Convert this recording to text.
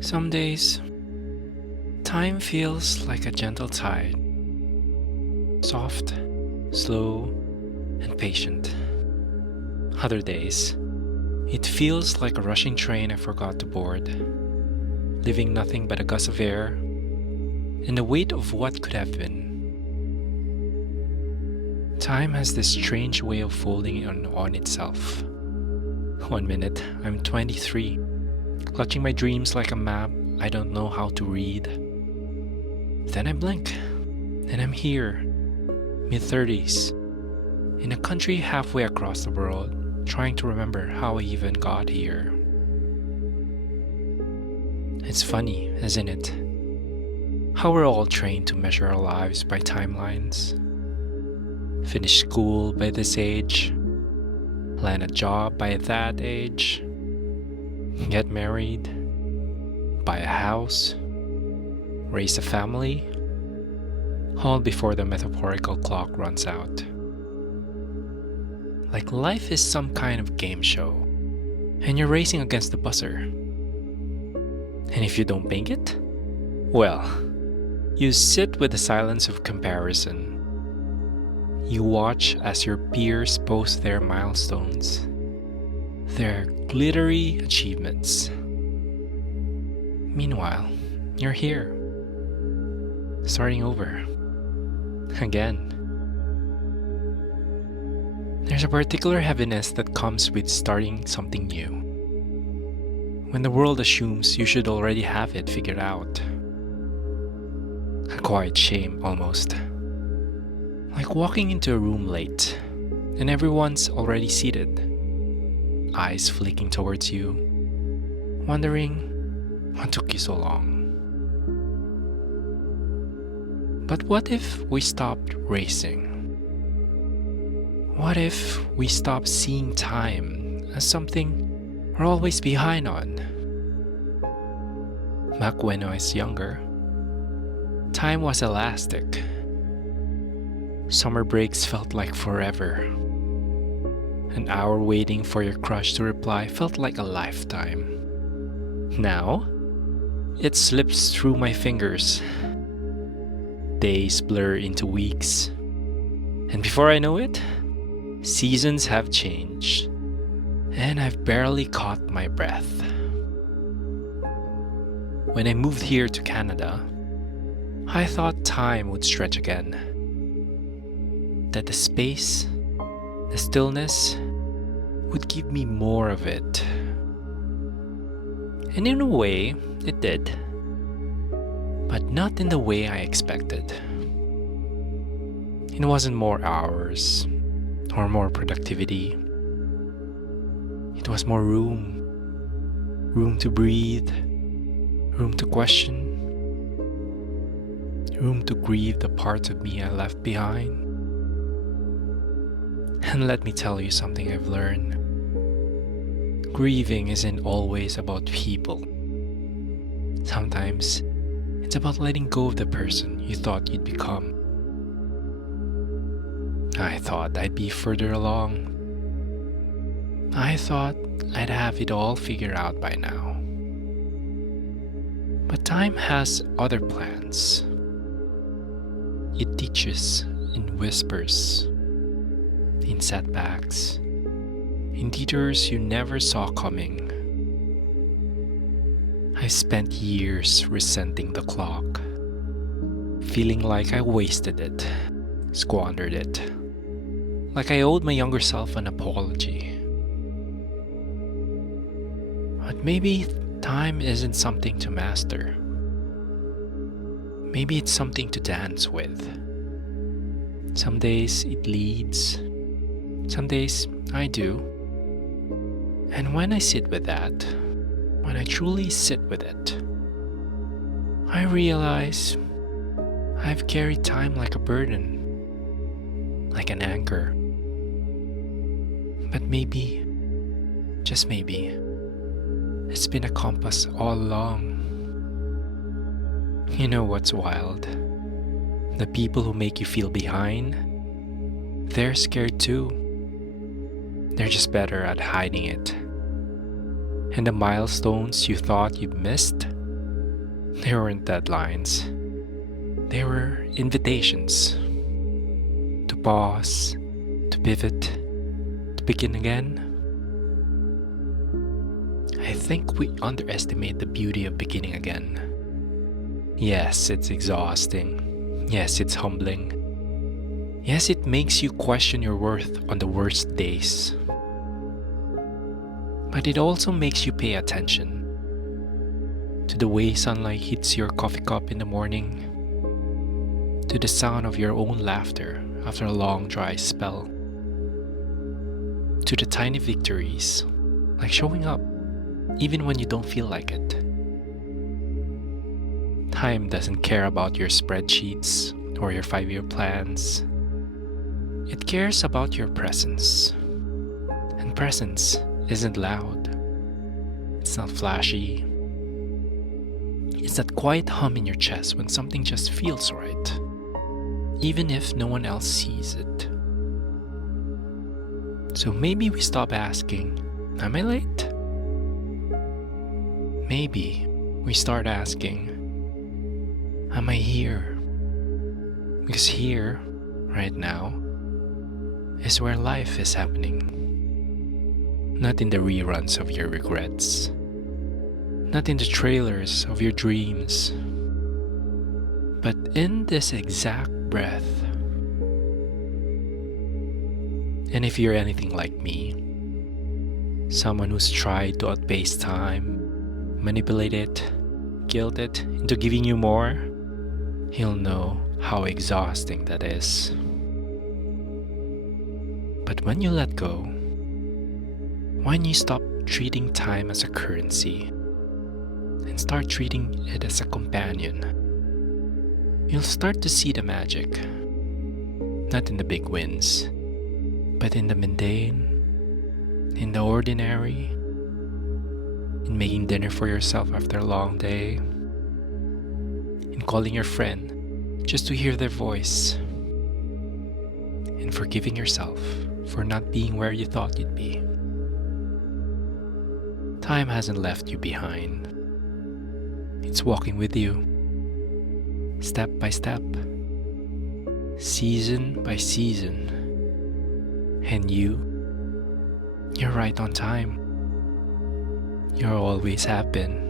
Some days, time feels like a gentle tide, soft, slow, and patient. Other days, it feels like a rushing train I forgot to board, leaving nothing but a gust of air and the weight of what could have been. Time has this strange way of folding on itself. One minute, I'm 23, clutching my dreams like a map I don't know how to read. Then I blink, and I'm here, mid-30s, in a country halfway across the world, trying to remember how I even got here. It's funny, isn't it? How we're all trained to measure our lives by timelines. Finish school by this age, land a job by that age, get married, buy a house, raise a family, all before the metaphorical clock runs out. Like life is some kind of game show, and you're racing against the buzzer. And if you don't make it, well, you sit with the silence of comparison. You watch as your peers post their milestones, their glittery achievements. Meanwhile, you're here, starting over. Again. There's a particular heaviness that comes with starting something new. When the world assumes you should already have it figured out. A quiet shame, almost. Like walking into a room late, and everyone's already seated, eyes flicking towards you, wondering what took you so long. But what if we stopped racing? What if we stopped seeing time as something we're always behind on? Back when I was younger, time was elastic. Summer breaks felt like forever. An hour waiting for your crush to reply felt like a lifetime. Now, it slips through my fingers. Days blur into weeks. And before I know it, seasons have changed. And I've barely caught my breath. When I moved here to Canada, I thought time would stretch again. That the space, the stillness, would give me more of it. And in a way, it did. But not in the way I expected. It wasn't more hours or more productivity. It was more room. Room to breathe. Room to question. Room to grieve the parts of me I left behind. And let me tell you something I've learned. Grieving isn't always about people. Sometimes, it's about letting go of the person you thought you'd become. I thought I'd be further along. I thought I'd have it all figured out by now. But time has other plans. It teaches in whispers, in setbacks, in detours you never saw coming. I spent years resenting the clock, feeling like I wasted it, squandered it, like I owed my younger self an apology. But maybe time isn't something to master. Maybe it's something to dance with. Some days it leads, some days I do. And when I sit with that, when I truly sit with it, I realize I've carried time like a burden, like an anchor. But maybe, just maybe, it's been a compass all along. You know what's wild? The people who make you feel behind, they're scared too. They're just better at hiding it. And the milestones you thought you missed, They weren't deadlines, they were invitations to pause, to pivot, to begin again. I think we underestimate the beauty of beginning again. Yes, it's exhausting. Yes, it's humbling. Yes, it makes you question your worth on the worst days. But it also makes you pay attention to the way sunlight hits your coffee cup in the morning, to the sound of your own laughter after a long dry spell, to the tiny victories, like showing up even when you don't feel like it. Time doesn't care about your spreadsheets or your 5-year plans. It cares about your presence. And presence isn't loud. It's not flashy. It's that quiet hum in your chest when something just feels right, even if no one else sees it. So maybe we stop asking, am I late? Maybe we start asking, am I here? Because here, right now, is where life is happening. Not in the reruns of your regrets. Not in the trailers of your dreams. But in this exact breath. And if you're anything like me, someone who's tried to outpace time, manipulate it, guilt it into giving you more, you'll know how exhausting that is. But when you let go, when you stop treating time as a currency and start treating it as a companion, you'll start to see the magic, not in the big wins, but in the mundane, in the ordinary, in making dinner for yourself after a long day, in calling your friend just to hear their voice, in forgiving yourself for not being where you thought you'd be. Time hasn't left you behind. It's walking with you, step by step, season by season. And you're right on time. You always have been.